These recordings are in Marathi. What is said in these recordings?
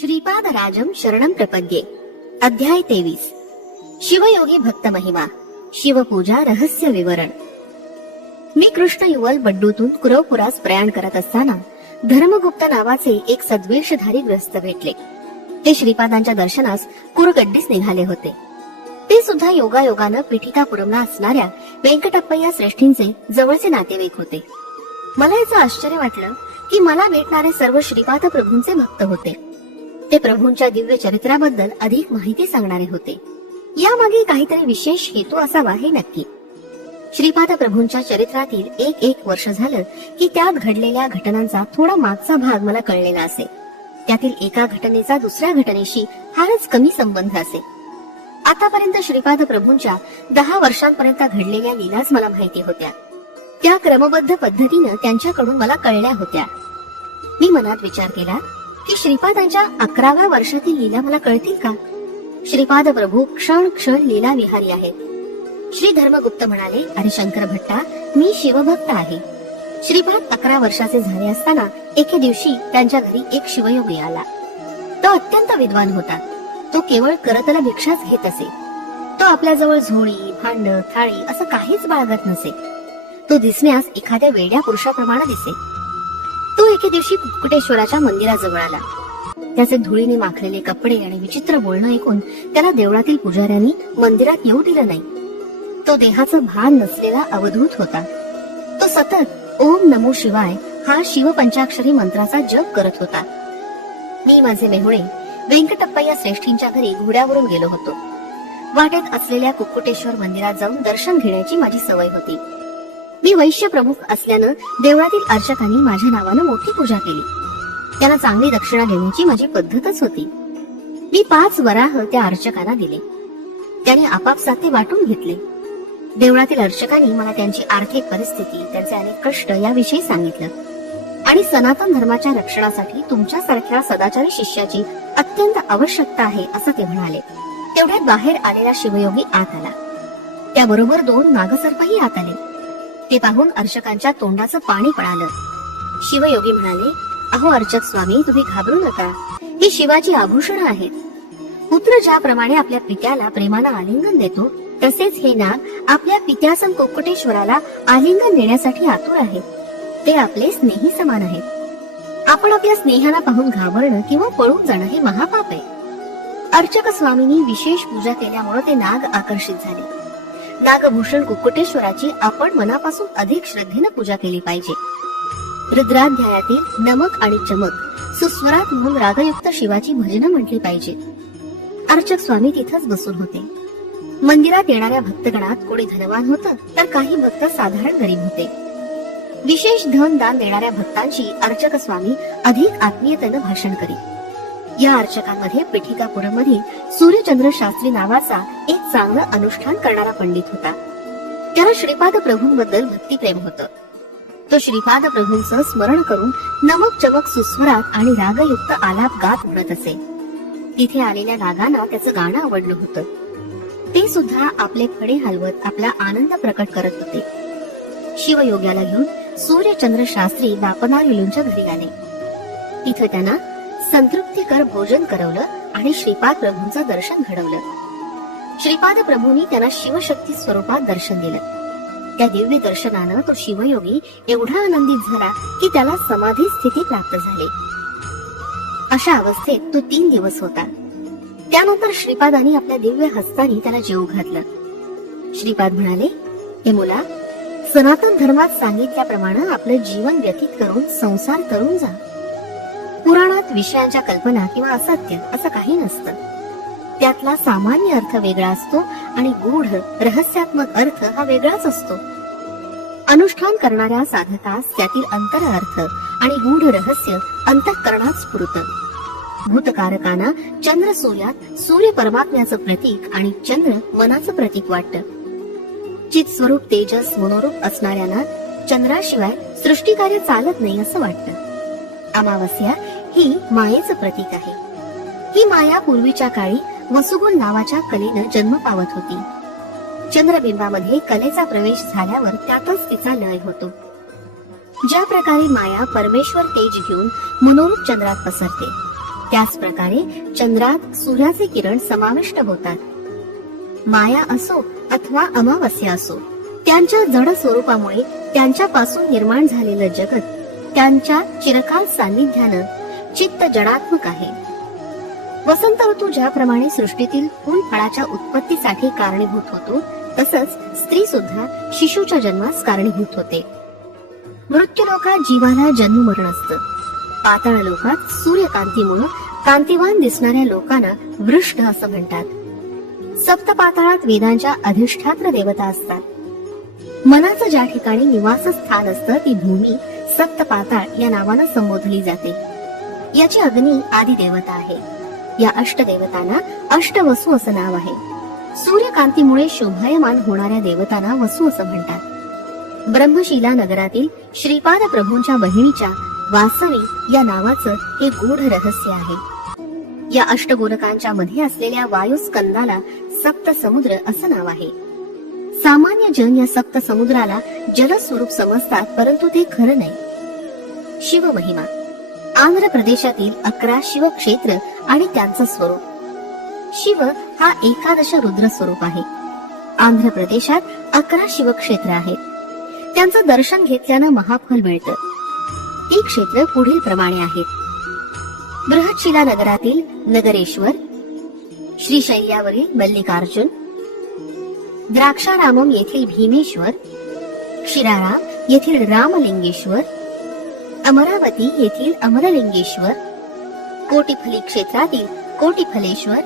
श्रीपाद राजम शरणम प्रपद्ये अध्याय तेवीस शिवयोगी भक्त महिमा शिवपूजा रहस्य विवरण मी कृष्ण युवल बड्डूतून कुरवपुरास प्रयाण करत असताना धर्मगुप्त नावाचे एक सद्वेषधारी ग्रस्त भेटले ते श्रीपादांच्या दर्शनास कुरगड्डीस निघाले होते ते सुद्धा योगायोगानं पिठिकापुरमला असणाऱ्या व्यंकटप्पय्या श्रेष्ठींचे जवळचे नातेवाईक होते मला याचं आश्चर्य वाटलं की मला भेटणारे सर्व श्रीपाद प्रभूंचे भक्त होते ते प्रभूंच्या दिव्य चरित्राबद्दल अधिक माहिती सांगणारे होते या मागे काहीतरी विशेष हेतू असावा हे नक्की श्रीपाद प्रभूंच्या चरित्रातील एक एक वर्ष झालं की त्यात घडलेल्या घटनांचा थोडा मागचा भाग मला कळलेला असे त्यातील एका घटनेचा दुसऱ्या घटनेशी फारच कमी संबंध असे आतापर्यंत श्रीपाद प्रभूंच्या दहा वर्षांपर्यंत घडलेल्या लिलाच मला माहिती होत्या त्या क्रमबद्ध पद्धतीनं त्यांच्याकडून मला कळल्या होत्या मी मनात विचार केला की श्रीपादांच्या अकराव्या वर्षातील लीला मला कळतील का श्रीपाद प्रभू क्षण क्षण लीला विहारी आहेत श्री धर्मगुप्त म्हणाले अरे शंकर भट्टा मी शिवभक्त आहे श्रीपाद अकरा वर्षाचे झाले असताना एके दिवशी त्यांच्या घरी एक शिवयोगी आला तो अत्यंत विद्वान होता तो केवळ करतला भिक्षाच घेत असे तो आपल्या जवळ झोळी भांड थाळी असं काहीच बाळगत नसे तो दिसण्यास एखाद्या वेड्या पुरुषाप्रमाणे दिसे एके दिवशी कुकुटेश्वराच्या मंदिराजवळ आला त्याचे धुळीने माखलेले कपडे आणि विचित्र बोलणं ऐकून त्याला देवळातील पुजाऱ्यांनी मंदिरात येऊ दिलं नाही तो देहाचं भान नसलेला अवधूत होता तो सतत ओम नमो शिवाय हा शिव पंचाक्षरी मंत्राचा जप करत होता मी माझे मेहुळे व्यंकटप्पा या श्रेष्ठींच्या घरी घोड्यावरून गेलो होतो वाटेत असलेल्या कुक्कुटेश्वर मंदिरात जाऊन दर्शन घेण्याची माझी सवय होती मी वैश्य प्रमुख असल्यानं देवळातील अर्चकांनी माझ्या नावानं मोठी पूजा केली त्याला चांगली दक्षिणा देण्याची माझी पद्धतच होती मी पाच वराह त्या अर्चकांना दिले त्याने आपापसात वाटून घेतले देवळातील अर्चकांनी मला त्यांची आर्थिक परिस्थिती त्यांचे अनेक कष्ट याविषयी सांगितलं आणि सनातन धर्माच्या रक्षणासाठी तुमच्यासारख्या सदाचारी शिष्याची अत्यंत आवश्यकता आहे असं ते म्हणाले तेवढ्यात बाहेर आलेला शिवयोगी आत आला त्याबरोबर दोन नागसर्पही आत आले ते पाहून अर्चकांच्या तोंडाचं पाणी पळालं शिवयोगी म्हणाले अहो अर्चक स्वामी तुम्ही घाबरू नका ही शिवाची आभूषण आहेत पुत्र ज्याप्रमाणे आपल्या पित्याला प्रेमानं आलिंगन देतो तसेच हे नाग आपल्या पित्यासन कोकटेश्वराला आलिंगन देण्यासाठी आतुर आहे ते आपले स्नेही समान आहेत आपण आपल्या स्नेहाला पाहून घाबरणं किंवा पळून जाणं हे महापाप आहे अर्चक स्वामींनी विशेष पूजा केल्यामुळे ते नाग आकर्षित झाले नागभूषण कुक्कुटेश्वराची आपण मनापासून अधिक श्रद्धेने पूजा केली पाहिजे रुद्राध्यायातील नमक आणि चमक सुस्वरात म्हणून रागयुक्त शिवाची भजन म्हटली पाहिजे अर्चक स्वामी तिथेच बसून होते मंदिरात येणाऱ्या भक्तगणात कोणी धनवान होतं तर काही भक्त साधारण गरीब होते विशेष धन दान देणाऱ्या भक्तांशी अर्चक स्वामी अधिक आत्मीयतेनं भाषण करीत या अर्चकांमध्ये पिठिकापुरम मधील सूर्यचंद्र शास्त्री नावाचा एक चांगला अनुष्ठान करणारा पंडित होता त्याला श्रीपाद प्रभूंबद्दल प्रेम होत तो श्रीपाद प्रभूंचं स्मरण करून नमक चमक सुस्वरात आणि रागयुक्त आलाप गात उडत असे तिथे आलेल्या रागांना त्याचं गाणं आवडलं होतं ते सुद्धा आपले फडे हलवत आपला आनंद प्रकट करत होते शिवयोग्याला घेऊन सूर्यचंद्र शास्त्री नापना घरी आले तिथं त्यांना संतृप्तीकर भोजन करवलं आणि श्रीपाद प्रभूंचं दर्शन घडवलं श्रीपाद प्रभूंनी त्यांना शिवशक्ती स्वरूपात दर्शन दिलं त्या दिव्य दर्शनानं तो शिवयोगी एवढा आनंदित झाला की त्याला समाधी स्थिती प्राप्त झाली अशा अवस्थेत तो तीन दिवस होता त्यानंतर श्रीपादांनी आपल्या दिव्य हस्तानी त्याला जीव घातलं श्रीपाद म्हणाले हे मुला सनातन धर्मात सांगितल्याप्रमाणे आपलं जीवन व्यतीत करून संसार करून जा विषयांच्या कल्पना किंवा असत्य असं काही नसतं त्यातला सामान्य अर्थ वेगळा असतो आणि गूढ रहस्यात्मक अर्थ हा वेगळाच असतो अनुष्ठान करणाऱ्या साधकास त्यातील अंतर अर्थ आणि गूढ रहस्य अंतःकरणात स्फुरत भूतकारकांना चंद्र सूर्यात सूर्य परमात्म्याचं प्रतीक आणि चंद्र मनाचं प्रतीक वाटतं चित स्वरूप तेजस मनोरूप असणाऱ्यांना चंद्राशिवाय सृष्टीकार्य चालत नाही असं वाटतं अमावस्या ही मायेचं प्रतीक आहे ही माया पूर्वीच्या काळी वसुगुण नावाच्या कलेनं जन्म पावत होती चंद्रबिंबामध्ये कलेचा प्रवेश झाल्यावर त्यातच तिचा लय होतो ज्या प्रकारे माया परमेश्वर तेज घेऊन मनोरूप चंद्रात पसरते त्याच प्रकारे चंद्रात सूर्याचे किरण समाविष्ट होतात माया असो अथवा अमावस्या असो त्यांच्या जड स्वरूपामुळे त्यांच्यापासून निर्माण झालेलं जगत त्यांच्या चिरकाल सान्निध्यानं चित्त जडात्मक आहे वसंत ऋतू ज्याप्रमाणे सृष्टीतील फूल फळाच्या उत्पत्तीसाठी कारणीभूत होतो तसंच स्त्री सुद्धा शिशूच्या जन्मास कारणीभूत होते मृत्यू लोकात जीवाला जन्म मरण असतं पातळ लोकात सूर्यकांतीमुळे कांतिवान दिसणाऱ्या लोकांना वृष्ट असं म्हणतात सप्त पाताळात वेदांच्या अधिष्ठात्र देवता असतात मनाचं ज्या ठिकाणी निवासस्थान असतं ती भूमी सप्त पाताळ या नावानं संबोधली जाते याची अग्नी आदी देवता आहे या अष्टदेवतांना वसू असं नाव आहे सूर्यकांतीमुळे शोभायमान होणाऱ्या देवतांना वसू असं म्हणतात ब्रह्मशिला नगरातील श्रीपाद प्रभूंच्या बहिणीच्या वासवी या नावाचं हे गूढ रहस्य आहे या अष्टगोलकांच्या मध्ये असलेल्या वायुस्कंदाला सप्त समुद्र असं नाव आहे सामान्य जन या सप्त समुद्राला जलस्वरूप समजतात परंतु ते खरं नाही शिव महिमा आंध्र प्रदेशातील अकरा शिव क्षेत्र आणि त्यांचं स्वरूप शिव हा एकादश रुद्र स्वरूप आहे आंध्र प्रदेशात अकरा शिव क्षेत्र आहेत त्यांचं दर्शन घेतल्यानं महाफल मिळत ती क्षेत्र पुढील प्रमाणे आहेत बृहशिला नगरातील नगरेश्वर श्रीशैल्यावरील मल्लिकार्जुन द्राक्षारामम येथील भीमेश्वर क्षीराराम येथील रामलिंगेश्वर अमरावती येथील अमरलिंगेश्वर कोटीफली क्षेत्रातील कोटीफलेश्वर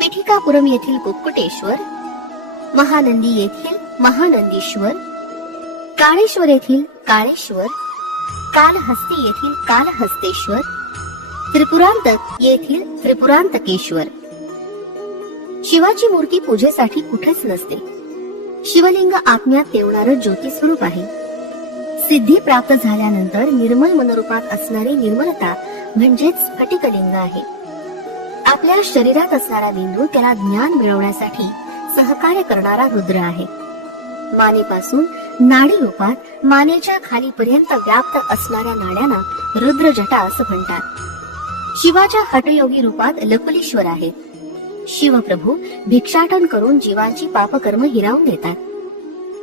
पिठिकापुरम येथील कुक्कुटेश्वर महानंदी येथील महानंदीश्वर काळेश्वर येथील काळेश्वर कालहस्ती येथील कालहस्तेश्वर त्रिपुरांतक येथील त्रिपुरांतकेश्वर शिवाची मूर्ती पूजेसाठी कुठेच नसते शिवलिंग आत्म्यात देवणार ज्योतिस्वरूप आहे सिद्धी प्राप्त झाल्यानंतर निर्मल मनोरूपात असणारी निर्मलता म्हणजेच स्फटिकलिंग आहे आपल्या शरीरात असणारा बिंदू त्याला ज्ञान मिळवण्यासाठी सहकार्य करणारा रुद्र आहे मानेपासून नाडी रूपात मानेच्या खालीपर्यंत व्याप्त असणाऱ्या नाड्यांना रुद्र जटा असं म्हणतात शिवाच्या हटयोगी रूपात लकुलेश्वर आहे शिवप्रभू भिक्षाटन करून जीवांची पापकर्म हिरावून देतात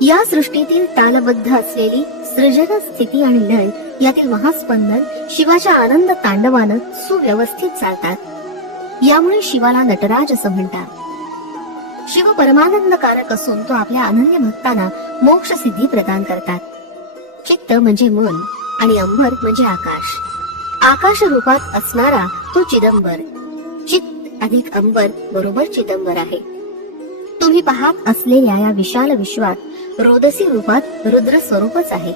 या सृष्टीतील तालबद्ध असलेली सृजन स्थिती आणि लय यातील महास्पंदन शिवाच्या आनंद तांडवानं सुव्यवस्थित चालतात यामुळे शिवाला नटराज असं म्हणतात शिव परमानंद कारक असून तो आपल्या अनन्य भक्तांना मोक्ष सिद्धी प्रदान करतात चित्त म्हणजे मन आणि अंबर म्हणजे आकाश आकाश रूपात असणारा तो चिदंबर चित्त अधिक अंबर बरोबर चिदंबर आहे तुम्ही पाहत असलेल्या या विशाल विश्वात रोदसी रूपात रुद्र स्वरूपच आहे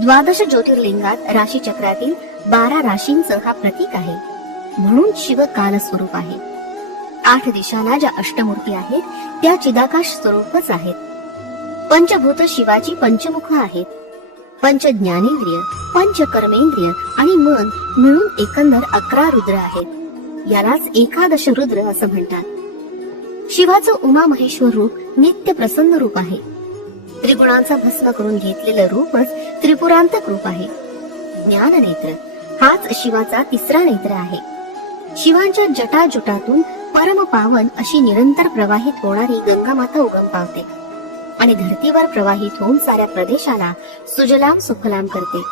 द्वादश ज्योतिर्लिंगात राशी चक्रातील बारा राशींचं हा प्रतीक आहे म्हणून शिव काल स्वरूप आहे आठ दिशांना ज्या अष्टमूर्ती आहेत त्या चिदाकाश स्वरूपच आहेत पंचभूत शिवाची पंचमुख आहेत पंच ज्ञानेंद्रिय पंच कर्मेंद्रिय आणि मन मिळून एकंदर अकरा रुद्र आहेत यालाच एकादश रुद्र असं म्हणतात शिवाचं उमा महेश्वर रूप नित्य प्रसन्न रूप आहे त्रिगुणांचा भस्म करून घेतलेलं रूपच त्रिपुरांतक रूप आहे ज्ञान नेत्र हाच शिवाचा तिसरा नेत्र आहे शिवांच्या जटाजुटातून परम पावन अशी निरंतर प्रवाहित होणारी गंगा माता उगम पावते आणि धरतीवर प्रवाहित होऊन साऱ्या प्रदेशाला सुजलाम सुखलाम करते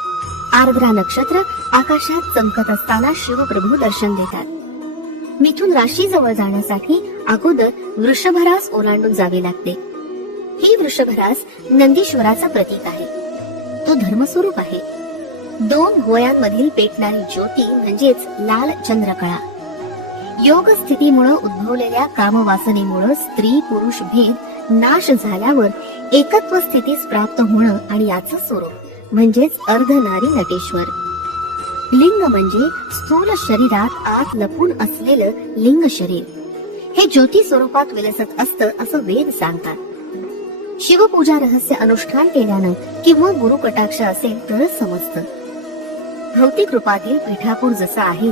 आर्द्रा नक्षत्र आकाशात चमकत असताना शिवप्रभू दर्शन देतात मिथून राशी जवळ जाण्यासाठी अगोदर वृषभरास ओलांडून जावे लागते हे वृषभरास नंदीश्वराचा प्रतीक आहे तो धर्मस्वरूप आहे दोन गोयांमधील पेटणारी ज्योती म्हणजेच लाल चंद्रकळा योग स्थितीमुळे उद्भवलेल्या कामवासनेमुळे स्त्री पुरुष भेद नाश झाल्यावर एकत्व स्थितीस प्राप्त होणं आणि याचं स्वरूप म्हणजेच अर्धनारी नटेश्वर लिंग म्हणजे स्थूल शरीरात आत लपून असलेलं लिंग शरीर हे ज्योती स्वरूपात विलसत असतं असं वेद सांगतात शिवपूजा रहस्य अनुष्ठान केल्यानं किंवा गुरु कटाक्ष असेल तरच समजतं भौतिक रूपातील पिठापूर जसं आहे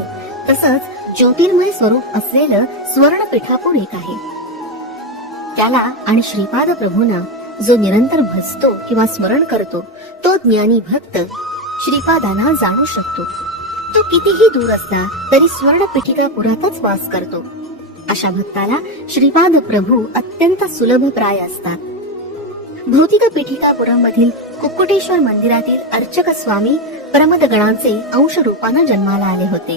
तसंच ज्योतिर्मय स्वरूप असलेलं स्वर्ण पिठापूर एक आहे त्याला आणि श्रीपाद प्रभूना जो निरंतर भजतो किंवा स्मरण करतो तो ज्ञानी भक्त श्रीपादांना जाणू शकतो तो कितीही दूर असला तरी स्वर्ण पिठिका पुरातच वास करतो अशा भक्ताला श्रीपाद प्रभू अत्यंत सुलभ प्राय असतात भौतिक कुक्कुटेश्वर मंदिरातील अर्चक स्वामी गणांचे अंश रूपाने जन्माला आले होते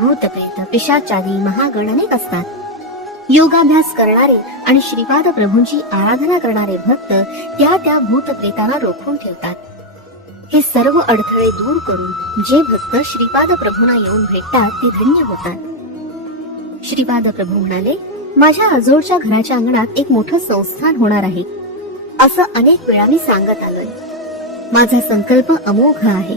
भूत प्रेत पिशाचारी महागण अनेक असतात योगाभ्यास करणारे आणि श्रीपाद प्रभूंची आराधना करणारे भक्त त्या त्या भूत भूतप्रेतांना रोखून ठेवतात हे सर्व अडथळे दूर करून जे भक्त श्रीपाद प्रभूंना येऊन भेटतात ते धन्य होतात श्रीपाद प्रभू म्हणाले माझ्या आजोळच्या घराच्या अंगणात एक मोठं संस्थान होणार आहे असं अनेक वेळा मी सांगत आलोय माझा संकल्प अमोघ आहे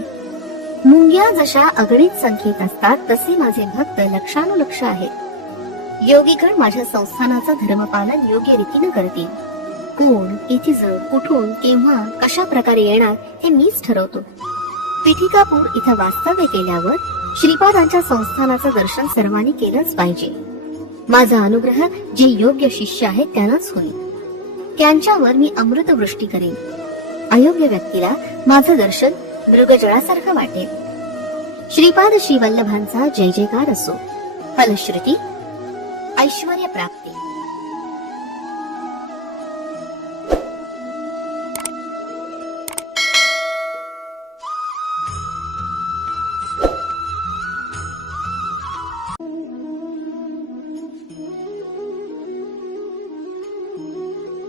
मुंग्या जशा अगणित संख्येत असतात तसे माझे भक्त लक्षानुलक्ष आहेत योगीगण माझ्या संस्थानाचं धर्मपालन योग्य रीतीनं करतील कोण किती जण कुठून केव्हा कशा प्रकारे येणार हे मीच ठरवतो पिठिकापूर इथं वास्तव्य केल्यावर श्रीपादांच्या संस्थानाचं दर्शन सर्वांनी केलंच पाहिजे माझा अनुग्रह जे योग्य शिष्य आहे त्यांनाच होईल त्यांच्यावर मी अमृतवृष्टी करेन अयोग्य व्यक्तीला माझं दर्शन मृगजळासारखं वाटेल श्रीपाद श्रीवल्लभांचा जय जयकार असो फलश्रुती ऐश्वर प्राप्ती